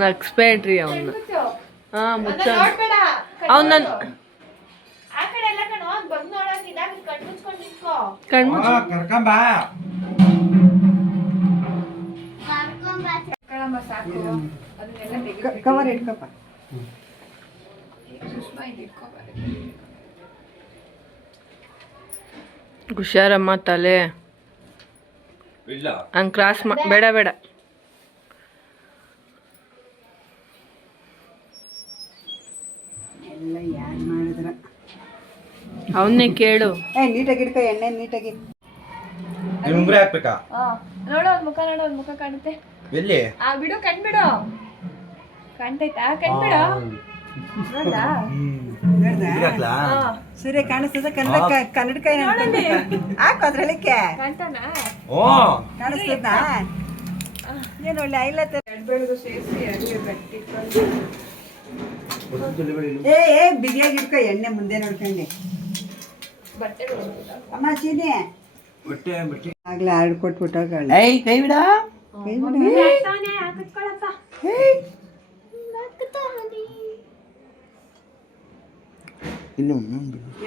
ನಗ್ಸ್ಬೇಡ್ರಿ ಅವನ್ನ. ಮುಚ್ಚ ಅವನ್ನ ಕವರ್ ಇಟ್ಕಪ್ಪ. ಹುಷಾರಮ್ಮ ತಲೆ ಹಂಗೆ ಕ್ರಾಸ್ ಬೇಡ ಬೇಡ. ಎಲ್ಲ ಯಾರು ಮಾಡಿದ್ರ ಅವನ್ನೇ ಕೇಳು. ನೀಟಾಗಿ ಇಡ್ಕೊ, ಎಣ್ಣೆ ನೀಟಾಗಿ ಉಂಗ್ರೆ ಹಾಕ್ಬೇಕಾ? ನೋಡೋ ಮುಖ, ನೋಡೋ ಮುಖ ಕಾಣುತ್ತೆ. ಎಲ್ಲಿ? ಬಿಡು, ಕಣ್ಬಿಡು. ಕಾಣ್ತೈತಾ? ಕಣ್ಬಿಡು. ಸೂರ್ಯ ಕಾಣಿಸ್ತದ ಕನ್ನಡಕಾಯಿ ಹಾಕು ಅದ್ರೊಳಕ್ಕೆ ಕಾಣಿಸ್ತದ. ಏನು ಒಳ್ಳೆ ಐಲ ಬಿಗಿಯಾಗಿ ಇಟ್ಕೊ, ಎಣ್ಣೆ ಮುಂದೆ ನೋಡ್ಕೊಂಡೆ. ಅಮ್ಮ ಚೀನಿ ಆಗ್ಲೇ ಆಡ್ ಕೊಟ್ಬಿಟ್ಟಾಗ ಕೈ ಬಿಡ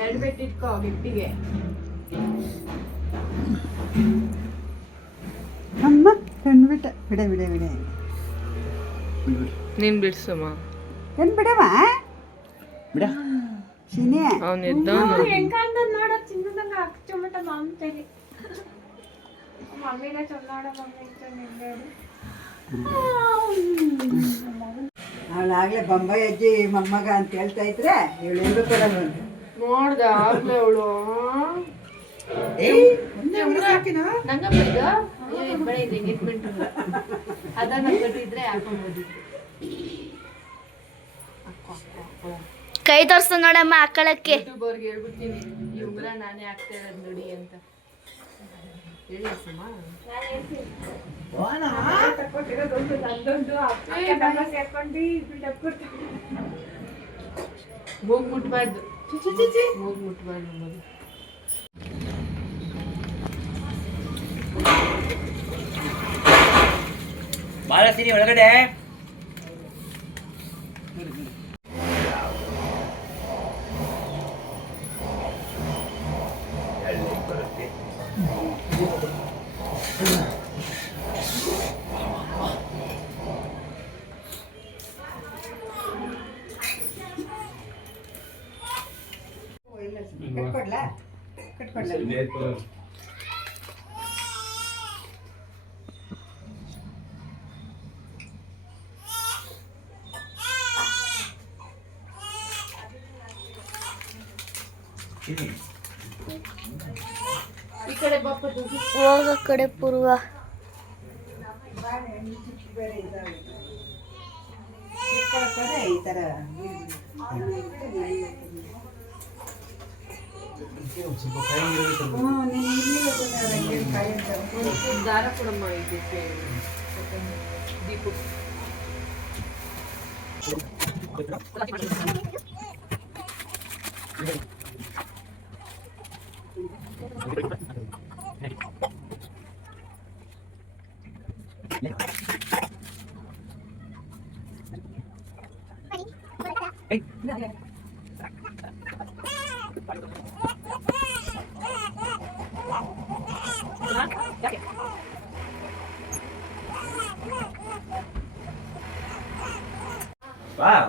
ಎರಡು ಬೆಟ್ಟಿಟ್ಕೋ ಗಿಟ್ಟಿಗೆ. ಅಮ್ಮ ಕಣ್ಬಿಟ್ಟ. ಬಿಡ ಬಿಡ ಬಿಡ ನೀನ್ ಬಿಡ್ಸಮ್ಮ. ಕಣ್ ಬಿಡಮ್ಮ ಬಿಡ. ಶೀನಿ ಅವನ್ ಎದ್ದವನು. ಹೆಂಗ ನೋಡ ಚಿನ್ನದಂಗ ಚೊಮ್ಮಟ ಮಾಂತೇಲಿ ಮಮ್ಮಿನ ಚೊನ್ನಾಡ ಮಮ್ಮಿ ಅವಳಾಗ್ಲೇ ಬೊಂಬಾಯಿ ಅಜ್ಜಿ ಮೊಮ್ಮಗ ಅಂತ ಹೇಳ್ತಾ ಇದ್ರೆ ಇವಳು ಹೆಂಗು ಕೊಡಲ್ಲ ಅಂತ ನೋಡ್ದ ಆಗ್ಲೇ ಅವಳು ನಂಗ ಬಿಡು. ಎಂಗೇಜ್ಮೆಂಟ್ ಅದನ್ನ ಕಟ್ಟಿದ್ರೆ ಹಾಕೊಂಡ್ಬೋದಿತ್ತು. ಕೈ ತೋರಿಸ್ತು ನೋಡಮ್ಮ ಹಾಕೊಳ್ಳಕ್ಕೆ. ಯೂಟ್ಯೂಬರ್ಗೆ ಹೇಳ್ಬಿಡ್ತೀನಿ, ಈ ಉಂಗುರ ನಾನೇ ಹಾಕ್ತಾ ಇರೋದು ನೋಡಿ ಅಂತ ಹೇಳಿ. ಮೂಗ್ ಮುಟ್ಬಾರ್ದು, ಮೂಗ್ ಮುಟ್ಬಾರ್ದು. ಬಾಳ ಸಿರಿ ಒಳಗಡೆ ಕಟ್ಕೊಡ್ಲಾ ಕಟ್ಕೊಡ್ಲಾ ಈ ಕಡೆ ಬಪ್ಪದು ಹೋಗ ಕಡೆ ಪೂರ್ವ. ಈ ಥರ ದಾರ ಕೊಡಮ್ಮ ಇದಕ್ಕೆ ದೀಪ. Wow.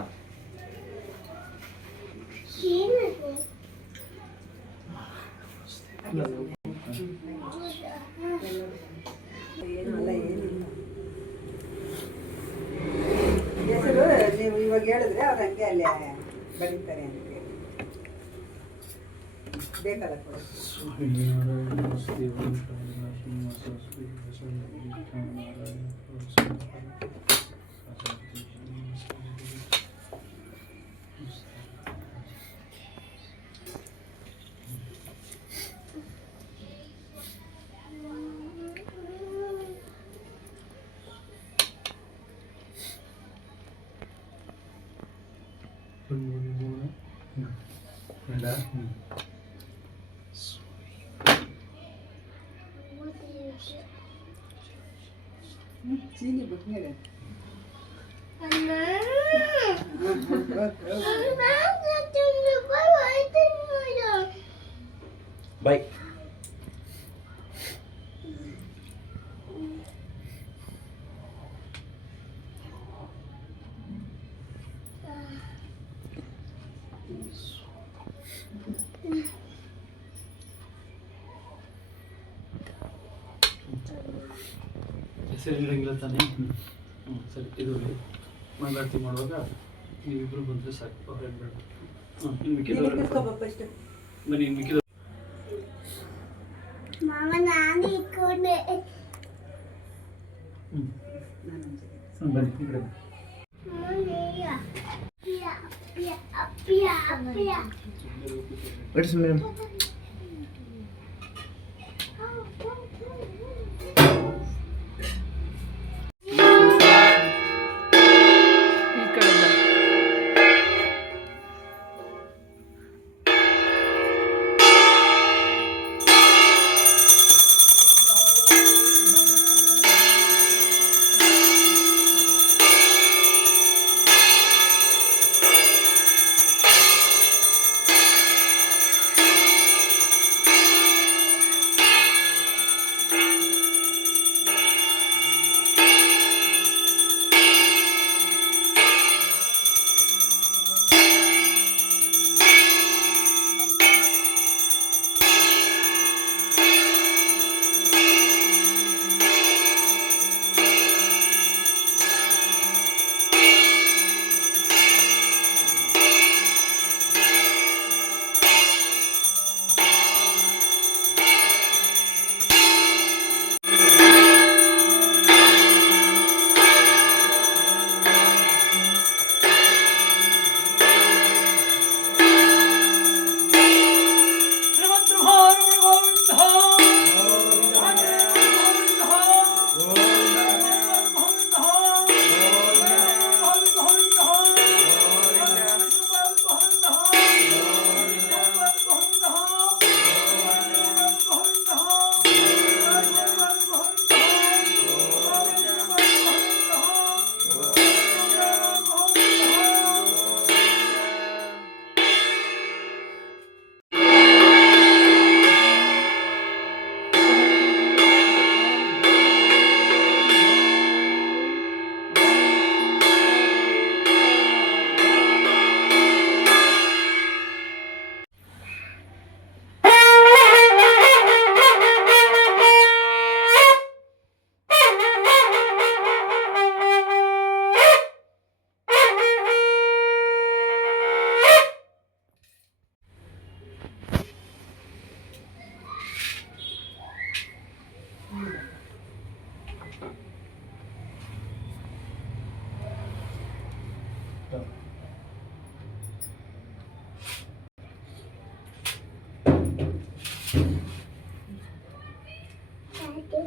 ಹೆಸರು ನೀವು ಇವಾಗ ಹೇಳಿದ್ರೆ ಅವ್ರು ಹಂಗೆ ಅಲ್ಲಿ ಬರೀತಾರೆ ಅಂತ ಬೇಕಲ್ಲ ಕೊಡು. ಚೀನಿ ಬಿಟ್ಮೇಲೆ ಬೈ ಹೆಸರು ಇರಂಗಿಲ್ಲ ತಾನೇ ಸರಿ ಇದು ಮಂಗಳಾರತಿ ಮಾಡುವಾಗ ನೀವಿಬ್ಬರು ಬಂದರೆ ಸಾಕು ಅವ್ರು ಏನು ಬೇಡ ಇನ್ನು ಮಿಕ್ಕಿದವ್ರು ಬನ್ನಿ ಮಿಕ್ಕಿದ ಬನ್ನಿ ಈ ಕಡೆ ಬಿಡಿ ಸುಮ್ಮನೆ ಈ ಕಡೆ ಬಾ.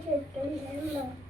Thank you.